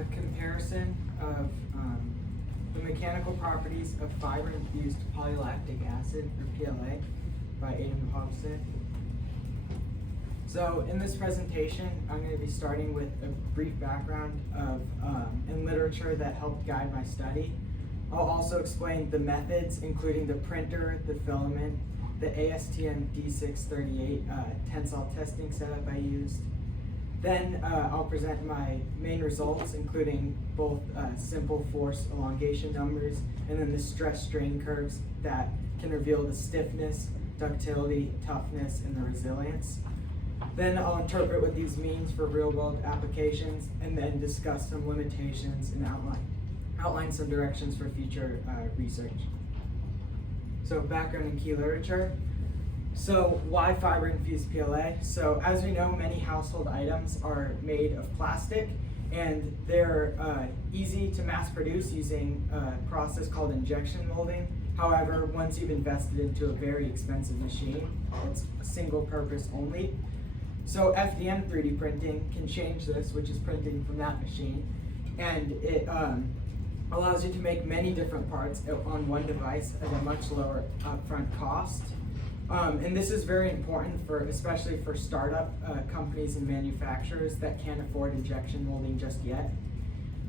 a comparison of the mechanical properties of fiber-infused polylactic acid, or PLA, by Adam Hofstad. So in this presentation, I'm going to be starting with a brief background of in literature that helped guide my study. I'll also explain the methods, including the printer, the filament, the ASTM D638 tensile testing setup I used. Then I'll present my main results, including both simple force elongation numbers and then the stress strain curves that can reveal the stiffness, ductility, toughness, and the resilience. Then I'll interpret what these means for real-world applications and then discuss some limitations and outline some directions for future research. So background and key literature. So why fiber-infused PLA? So as we know, many household items are made of plastic and they're easy to mass produce using a process called injection molding. However, once you've invested into a very expensive machine, it's a single purpose only. So FDM 3D printing can change this, which is printing from that machine, and it allows you to make many different parts on one device at a much lower upfront cost. And this is very important especially for startup companies and manufacturers that can't afford injection molding just yet.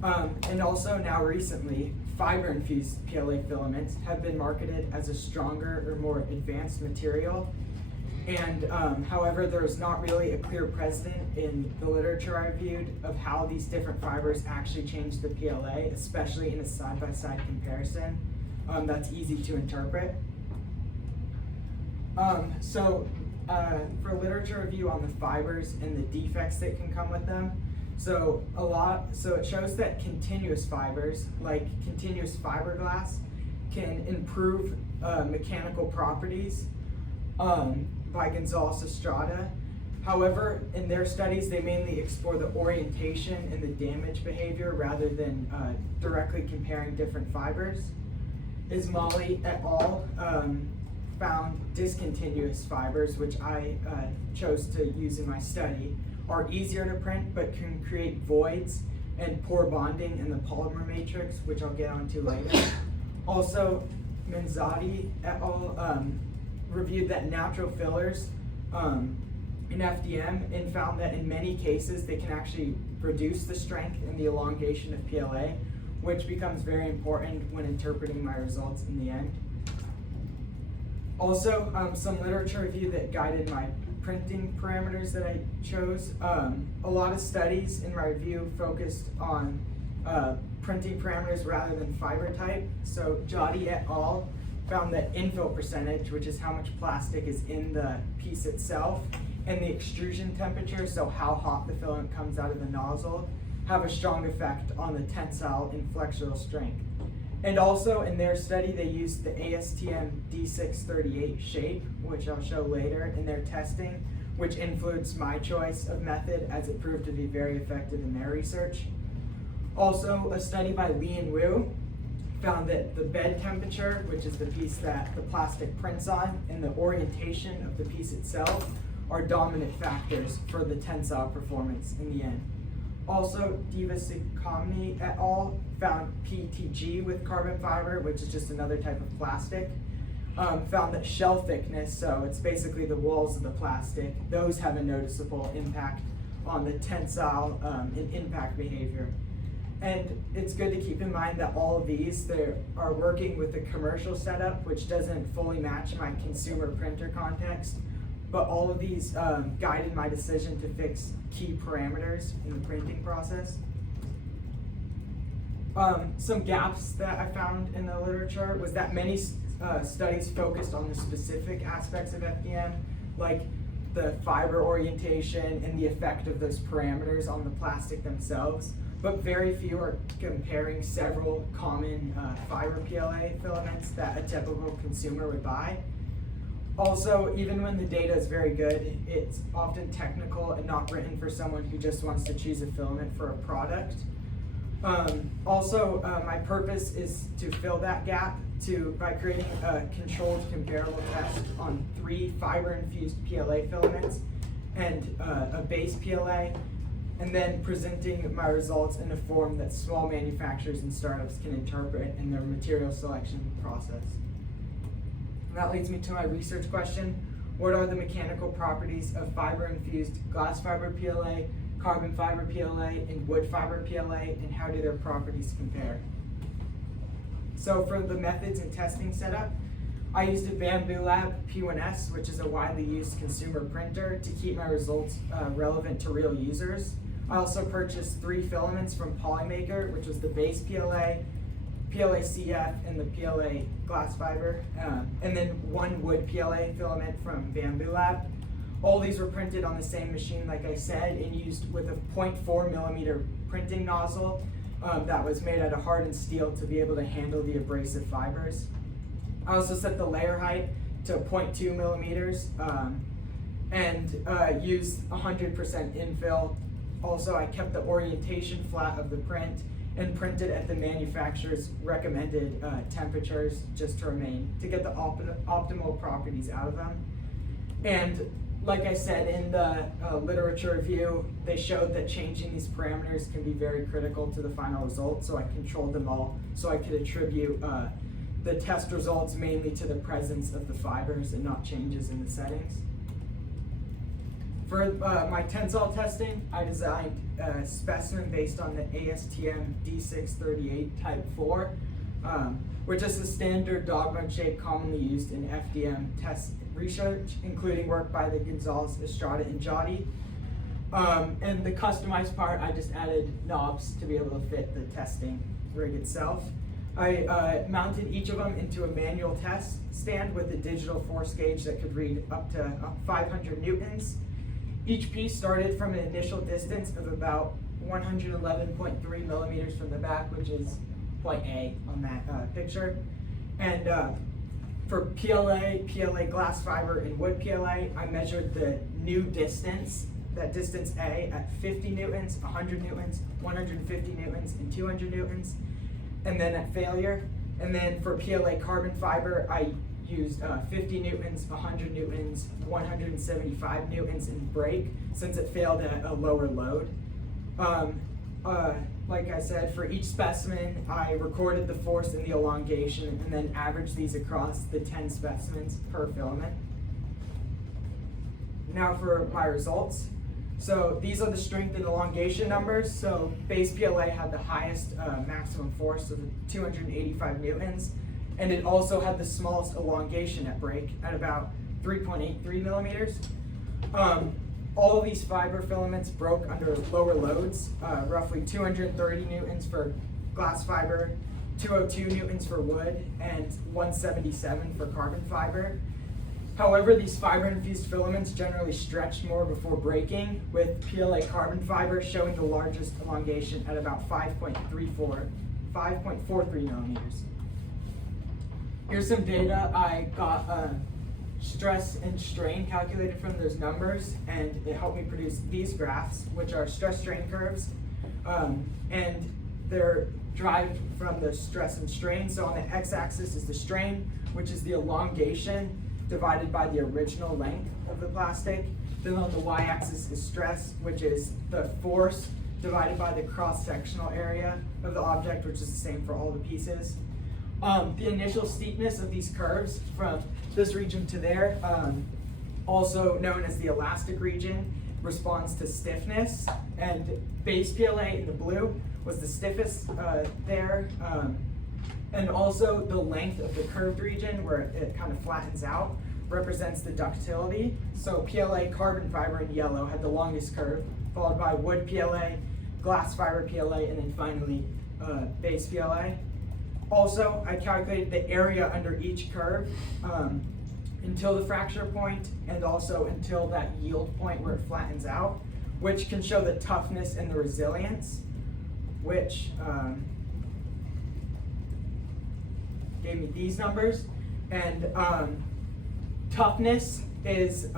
And also now recently, fiber-infused PLA filaments have been marketed as a stronger or more advanced material. And however, there's not really a clear precedent in the literature I reviewed of how these different fibers actually change the PLA, especially in a side-by-side comparison that's easy to interpret. For literature review on the fibers and the defects that can come with them, so it shows that continuous fibers, like continuous fiberglass, can improve mechanical properties by Gonzalez Estrada. However, in their studies, they mainly explore the orientation and the damage behavior rather than directly comparing different fibers. Ismaili et al. Found discontinuous fibers, which I chose to use in my study, are easier to print but can create voids and poor bonding in the polymer matrix, which I'll get onto later. Also, Manzotti et al. Reviewed that natural fillers in FDM and found that in many cases they can actually reduce the strength and the elongation of PLA, which becomes very important when interpreting my results in the end. Also, some literature review that guided my printing parameters that I chose. A lot of studies in my review focused on printing parameters rather than fiber type. So Joddy et al. Found that infill percentage, which is how much plastic is in the piece itself, and the extrusion temperature, so how hot the filament comes out of the nozzle, have a strong effect on the tensile and flexural strength. And also in their study, they used the ASTM D638 shape, which I'll show later in their testing, which influenced my choice of method as it proved to be very effective in their research. Also, a study by Li and Wu found that the bed temperature, which is the piece that the plastic prints on, and the orientation of the piece itself are dominant factors for the tensile performance in the end. Also, Divasikamni et al. Found PTG with carbon fiber, which is just another type of plastic. Found that shell thickness, so it's basically the walls of the plastic, those have a noticeable impact on the tensile and impact behavior. And it's good to keep in mind that all of these, they are working with a commercial setup, which doesn't fully match my consumer printer context, but all of these guided my decision to fix key parameters in the printing process. Some gaps that I found in the literature was that many studies focused on the specific aspects of FDM, like the fiber orientation and the effect of those parameters on the plastic themselves, but very few are comparing several common fiber PLA filaments that a typical consumer would buy. Also, even when the data is very good, it's often technical and not written for someone who just wants to choose a filament for a product. My purpose is to fill that gap by creating a controlled comparable test on 3 fiber-infused PLA filaments and a base PLA, and then presenting my results in a form that small manufacturers and startups can interpret in their material selection process. And that leads me to my research question. What are the mechanical properties of fiber-infused glass fiber PLA, carbon fiber PLA, and wood fiber PLA, and how do their properties compare? So for the methods and testing setup, I used a Bamboo Lab P1S, which is a widely used consumer printer, to keep my results relevant to real users. I also purchased 3 filaments from Polymaker, which was the base PLA, PLA CF, and the PLA glass fiber, and then 1 wood PLA filament from Bamboo Lab. All these were printed on the same machine, like I said, and used with a 0.4 millimeter printing nozzle that was made out of hardened steel to be able to handle the abrasive fibers. I also set the layer height to 0.2 millimeters and used 100% infill. Also, I kept the orientation flat of the print and printed at the manufacturer's recommended temperatures just to get the optimal properties out of them. And like I said in the literature review, they showed that changing these parameters can be very critical to the final result, so I controlled them all so I could attribute the test results mainly to the presence of the fibers and not changes in the settings. For my tensile testing, I designed a specimen based on the ASTM D638 Type 4, which is the standard dog bone shape commonly used in FDM test research, including work by the Gonzalez, Estrada, and Jody. And the customized part, I just added knobs to be able to fit the testing rig itself. I mounted each of them into a manual test stand with a digital force gauge that could read up to 500 newtons. Each piece started from an initial distance of about 111.3 millimeters from the back, which is point A on that picture. And for PLA glass fiber, and wood PLA, I measured the new distance, that distance A, at 50 newtons, 100 newtons, 150 newtons, and 200 newtons. And then at failure. And then for PLA carbon fiber, I used 50 newtons, 100 newtons, 175 newtons in break, since it failed at a lower load. Like I said, for each specimen, I recorded the force and the elongation, and then averaged these across the 10 specimens per filament. Now for my results. So these are the strength and elongation numbers. So base PLA had the highest maximum force of 285 newtons, and it also had the smallest elongation at break at about 3.83 millimeters. All of these fiber filaments broke under lower loads, roughly 230 newtons for glass fiber, 202 newtons for wood, and 177 for carbon fiber. However, these fiber-infused filaments generally stretched more before breaking, with PLA carbon fiber showing the largest elongation at about 5.43 millimeters. Here's some data I got stress and strain calculated from those numbers, and it helped me produce these graphs, which are stress-strain curves, and they're derived from the stress and strain. So on the x-axis is the strain, which is the elongation divided by the original length of the plastic. Then on the y-axis is stress, which is the force divided by the cross-sectional area of the object, which is the same for all the pieces. The initial steepness of these curves from this region to there, also known as the elastic region, responds to stiffness, and base PLA in the blue was the stiffest there, and also the length of the curved region where it kind of flattens out represents the ductility. So PLA carbon fiber in yellow had the longest curve, followed by wood PLA, glass fiber PLA, and then finally base PLA. Also, I calculated the area under each curve until the fracture point, and also until that yield point where it flattens out, which can show the toughness and the resilience, which gave me these numbers. And toughness is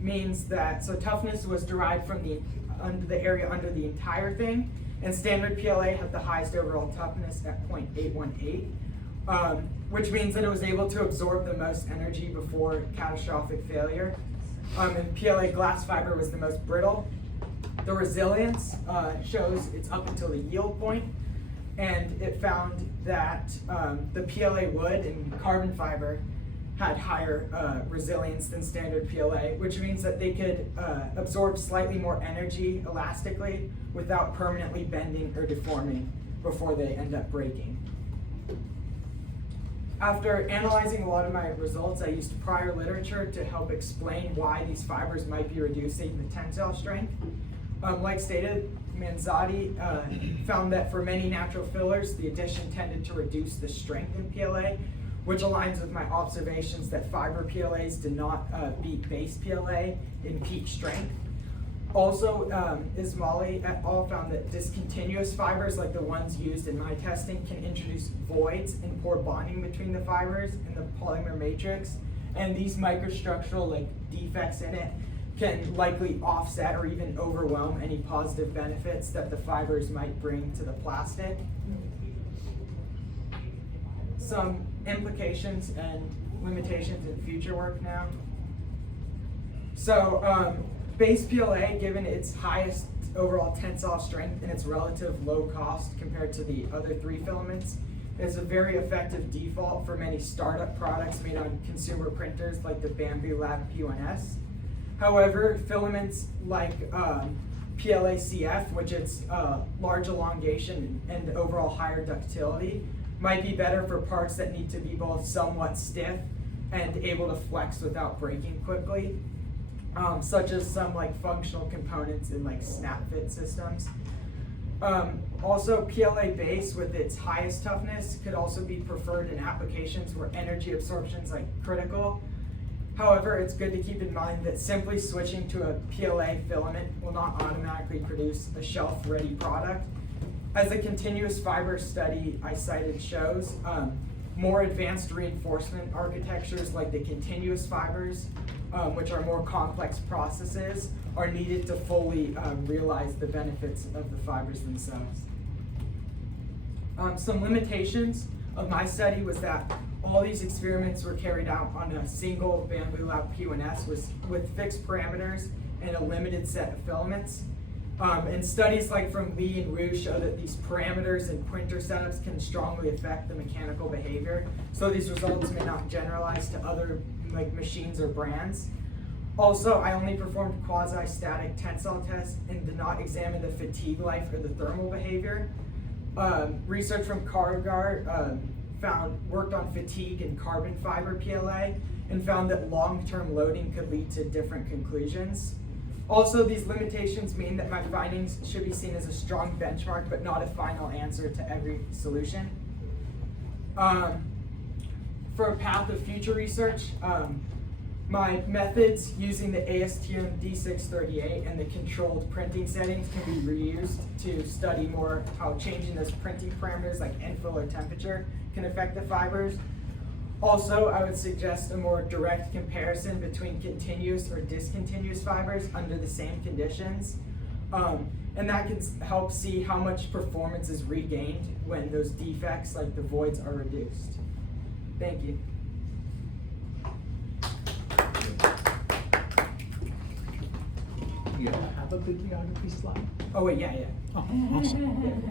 means that, so toughness was derived from the area under the entire thing, and standard PLA had the highest overall toughness at 0.818, which means that it was able to absorb the most energy before catastrophic failure. And PLA glass fiber was the most brittle. The resilience shows it's up until the yield point, and it found that the PLA wood and carbon fiber had higher resilience than standard PLA, which means that they could absorb slightly more energy elastically without permanently bending or deforming before they end up breaking. After analyzing a lot of my results, I used prior literature to help explain why these fibers might be reducing the tensile strength. Like stated, Manzotti found that for many natural fillers, the addition tended to reduce the strength in PLA, which aligns with my observations that fiber PLAs did not beat base PLA in peak strength. Also, Ismaili et al. Found that discontinuous fibers, like the ones used in my testing, can introduce voids and poor bonding between the fibers and the polymer matrix. And these microstructural defects in it can likely offset or even overwhelm any positive benefits that the fibers might bring to the plastic. Some implications and limitations in future work now. So, base PLA, given its highest overall tensile strength and its relative low cost compared to the other three filaments, is a very effective default for many startup products made on consumer printers like the Bamboo Lab P1S. However, filaments like PLA-CF, which is large elongation and overall higher ductility, might be better for parts that need to be both somewhat stiff and able to flex without breaking quickly. Such as some functional components in snap fit systems. Also, PLA base with its highest toughness could also be preferred in applications where energy absorption is critical. However, it's good to keep in mind that simply switching to a PLA filament will not automatically produce a shelf-ready product. As a continuous fiber study I cited shows, more advanced reinforcement architectures like the continuous fibers, which are more complex processes, are needed to fully realize the benefits of the fibers themselves. Some limitations of my study was that all these experiments were carried out on a single Bamboo Lab P1S with fixed parameters and a limited set of filaments. And studies from Lee and Wu show that these parameters and printer setups can strongly affect the mechanical behavior. So these results may not generalize to other machines or brands. Also, I only performed quasi-static tensile tests and did not examine the fatigue life or the thermal behavior. Research from Kargar worked on fatigue and carbon fiber PLA and found that long-term loading could lead to different conclusions. Also, these limitations mean that my findings should be seen as a strong benchmark, but not a final answer to every solution. For a path of future research, my methods using the ASTM D638 and the controlled printing settings can be reused to study more how changing those printing parameters like infill or temperature can affect the fibers. Also, I would suggest a more direct comparison between continuous or discontinuous fibers under the same conditions. And that can help see how much performance is regained when those defects like the voids are reduced. Thank you. You have a bibliography slide? Oh wait, yeah. Oh, awesome. Yeah.